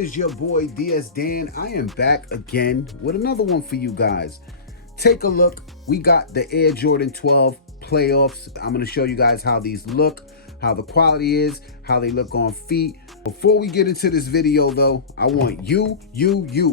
is your boy DS Dan. I am back again with another one for you guys. Take a look. We got the Air Jordan 12 playoffs. I'm going to show you guys how these look, how the quality is, how they look on feet. Before we get into this video though, I want you,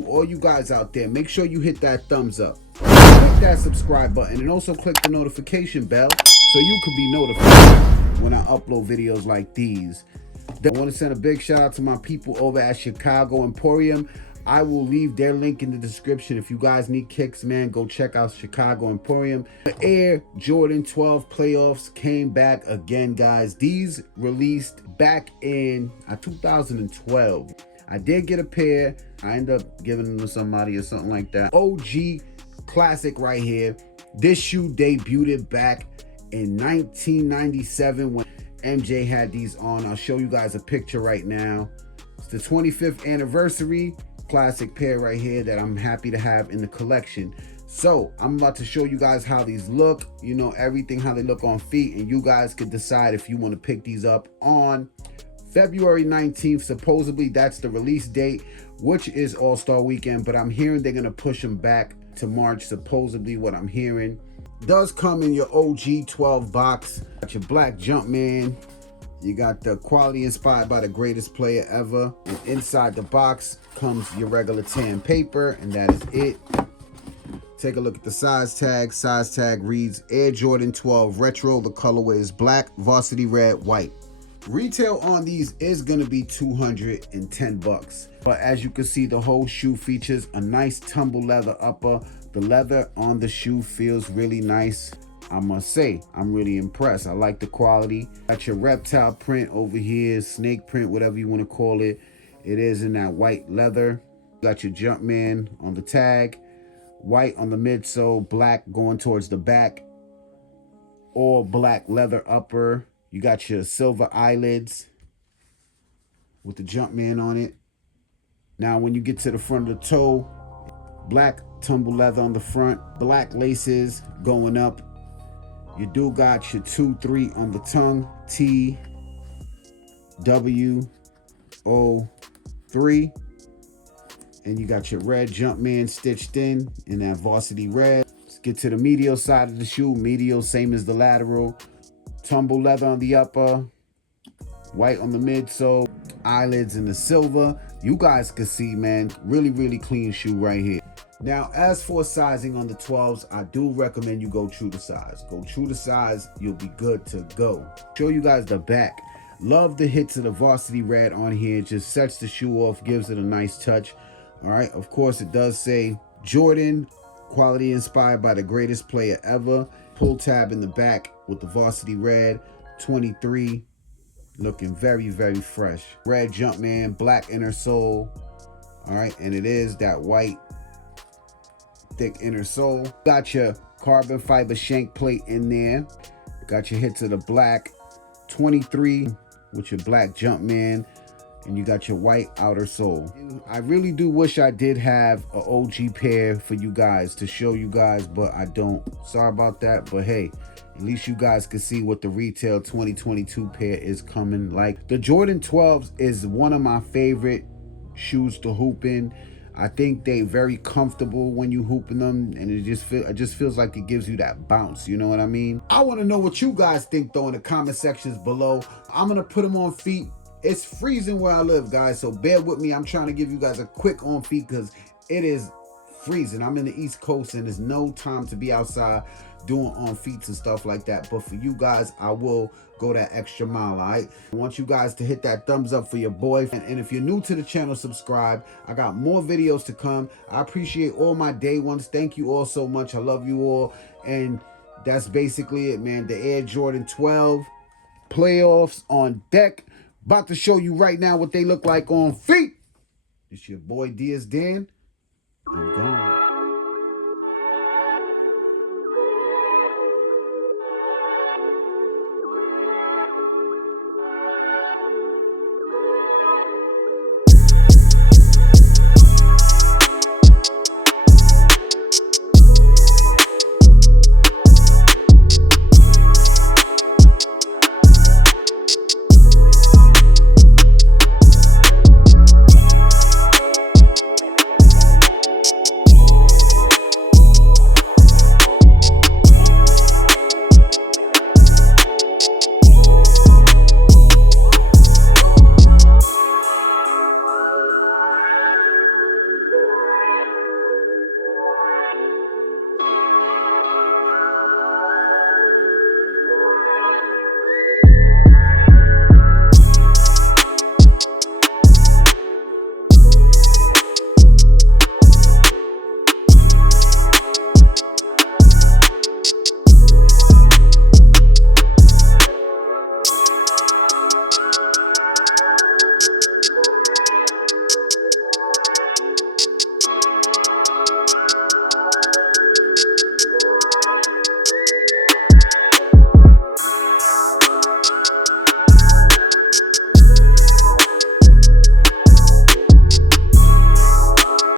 all you guys out there, make sure you hit that thumbs up. Click that subscribe button and also click the notification bell so you can be notified when I upload videos like these. I want to send a big shout out to my people over at Chicago Emporium. I will leave their link in the description. If you guys need kicks, man, go check out Chicago Emporium. The Air Jordan 12 playoffs came back again, guys. These released back in 2012. I did get a pair. I ended up giving them to somebody or something like that. OG classic right here. This shoe debuted back in 1997 when MJ had these on. I'll show you guys a picture right now. It's the 25th anniversary. Classic pair right here that I'm happy to have in the collection. So I'm about to show you guys how these look, you know, everything, how they look on feet, and you guys can decide if you want to pick these up on February 19th. Supposedly that's the release date, which is All-Star Weekend, but I'm hearing they're gonna push them back to March, supposedly what I'm hearing. Does come in your OG 12 box. Got your black Jumpman. You got the quality inspired by the greatest player ever. And inside the box comes your regular tan paper, and that is it. Take a look at the size tag. Size tag reads Air Jordan 12 Retro. The colorway is black, varsity red, white. Retail on these is going to be $210. But as you can see, the whole shoe features a nice tumble leather upper. The leather on the shoe feels really nice. I must say, I'm really impressed. I like the quality. Got your reptile print over here, snake print, whatever you want to call it. It is in that white leather. Got your Jumpman on the tag. White on the midsole, black going towards the back. All black leather upper. You got your silver eyelids with the Jumpman on it. Now, when you get to the front of the toe, black tumble leather on the front, black laces going up. You do got your 2-3 on the tongue, TWO3. And you got your red Jumpman stitched in that varsity red. Let's get to the medial side of the shoe. Medial, same as the lateral. Tumble leather on the upper, white on the midsole, eyelids in the silver. You guys can see, man, really clean shoe right here. Now, as for sizing on the 12s, I do recommend you go true to size. Go true to size, you'll be good to go. Show you guys the back. Love the hits of the varsity red on here. It just sets the shoe off, gives it a nice touch. All right, of course, it does say Jordan, quality inspired by the greatest player ever. Pull tab in the back with the varsity red, 23. Looking very fresh. Red Jumpman, black inner sole. All right, and it is that white thick inner sole. Got your carbon fiber shank plate in there. Got your hits of the black 23 with your black Jumpman, and you got your white outer sole. I really do wish I did have an OG pair for you guys to show you guys, but I don't. Sorry about that, but hey, at least you guys can see what the retail 2022 pair is coming like. The Jordan 12s is one of my favorite shoes to hoop in. I think they very comfortable when you hooping them, and it just feels like it gives you that bounce, you know what I mean? I want to know what you guys think though in the comment sections below. I'm gonna put them on feet. It's freezing where I live, guys, so bear with me. I'm trying to give you guys a quick on feet because it is freezing. I'm in the East Coast and there's no time to be outside doing on feet and stuff like that. But for you guys, I will go that extra mile. All right, I want you guys to hit that thumbs up for your boy, and if you're new to the channel, subscribe. I got more videos to come. I appreciate all my day ones. Thank you all so much. I love you all, and that's basically it, man. The Air Jordan 12 playoffs on deck. About to show you right now what they look like on feet. It's your boy DS Dan. I'm gone.